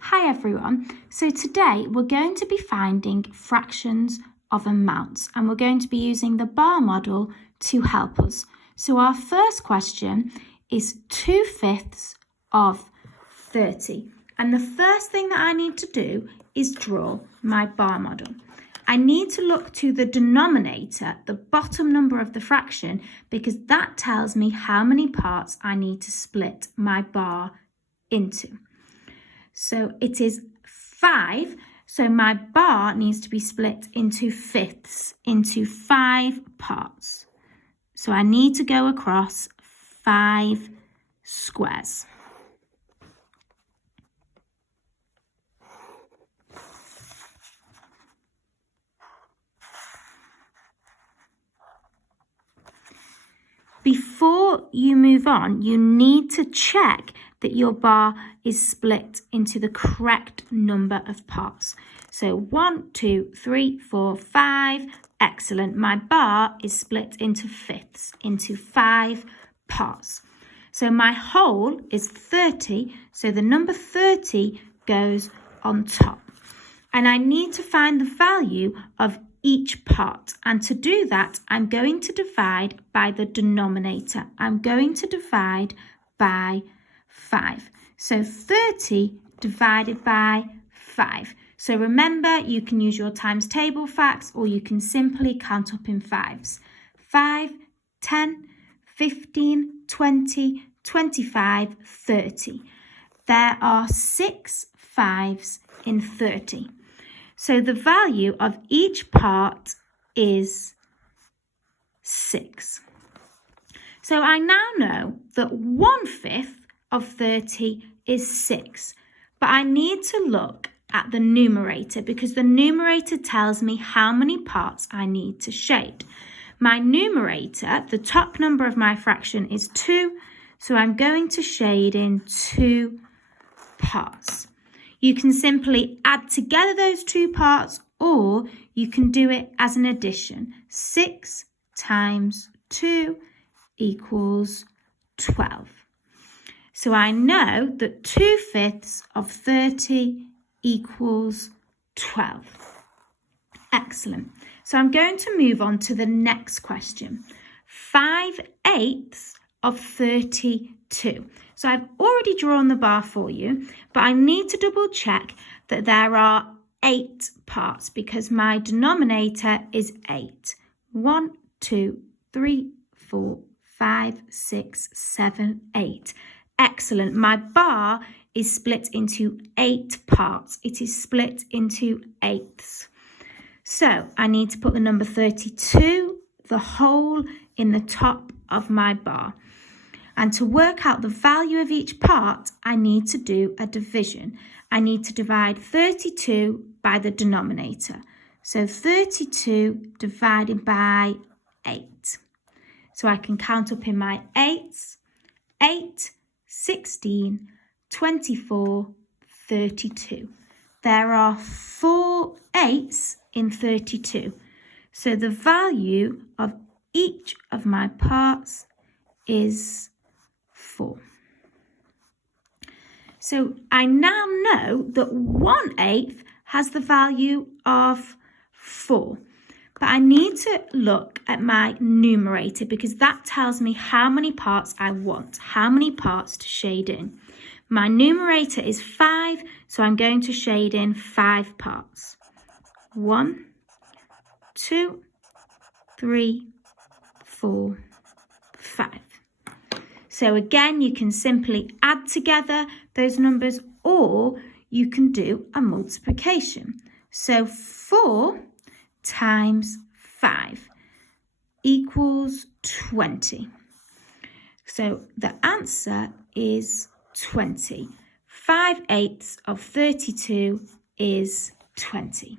Hi everyone, so today we're going to be finding fractions of amounts and we're going to be using the bar model to help us. So our first question is 2/5 of 30, and the first thing that I need to do is draw my bar model. I need to look to the denominator, the bottom number of the fraction, because that tells me how many parts I need to split my bar into. So it is 5, so my bar needs to be split into fifths, into 5 parts. So I need to go across 5 squares. Before you move on, you need to check that your bar is split into the correct number of parts. So 1, 2, 3, 4, 5. Excellent. My bar is split into fifths, into 5 parts. So my whole is 30. So the number 30 goes on top. And I need to find the value of each part. And to do that, I'm going to divide by the denominator. I'm going to divide by 5. So 30 divided by 5. So remember, you can use your times table facts or you can simply count up in fives. 5, 10, 15, 20, 25, 30. There are 6 5s in 30. So the value of each part is 6. So I now know that 1/5 of 30 is 6. But I need to look at the numerator because the numerator tells me how many parts I need to shade. My numerator, the top number of my fraction is 2. So I'm going to shade in 2 parts. You can simply add together those 2 parts, or you can do it as an addition. 6 times 2 equals 12. So I know that 2/5 of 30 equals 12. Excellent. So I'm going to move on to the next question. 5/8 of 32. So I've already drawn the bar for you, but I need to double check that there are 8 parts because my denominator is 8. 1, 2, 3, 4, 5, 6, 7, 8. Excellent. My bar is split into 8 parts. It is split into eighths. So I need to put the number 32, the whole, in the top of my bar. And to work out the value of each part, I need to do a division. I need to divide 32 by the denominator. So 32 divided by 8. So I can count up in my 8s. 8, 16, 24, 32. There are 4 8s in 32. So the value of each of my parts is 4. So I now know that 1/8 has the value of 4. But I need to look at my numerator because that tells me how many parts I want, how many parts to shade in. My numerator is 5, so I'm going to shade in 5 parts. 1, 2, 3, 4, 5. So again, you can simply add together those numbers or you can do a multiplication. So 4 times 5 equals 20. So the answer is 20. 5/8 of 32 is 20.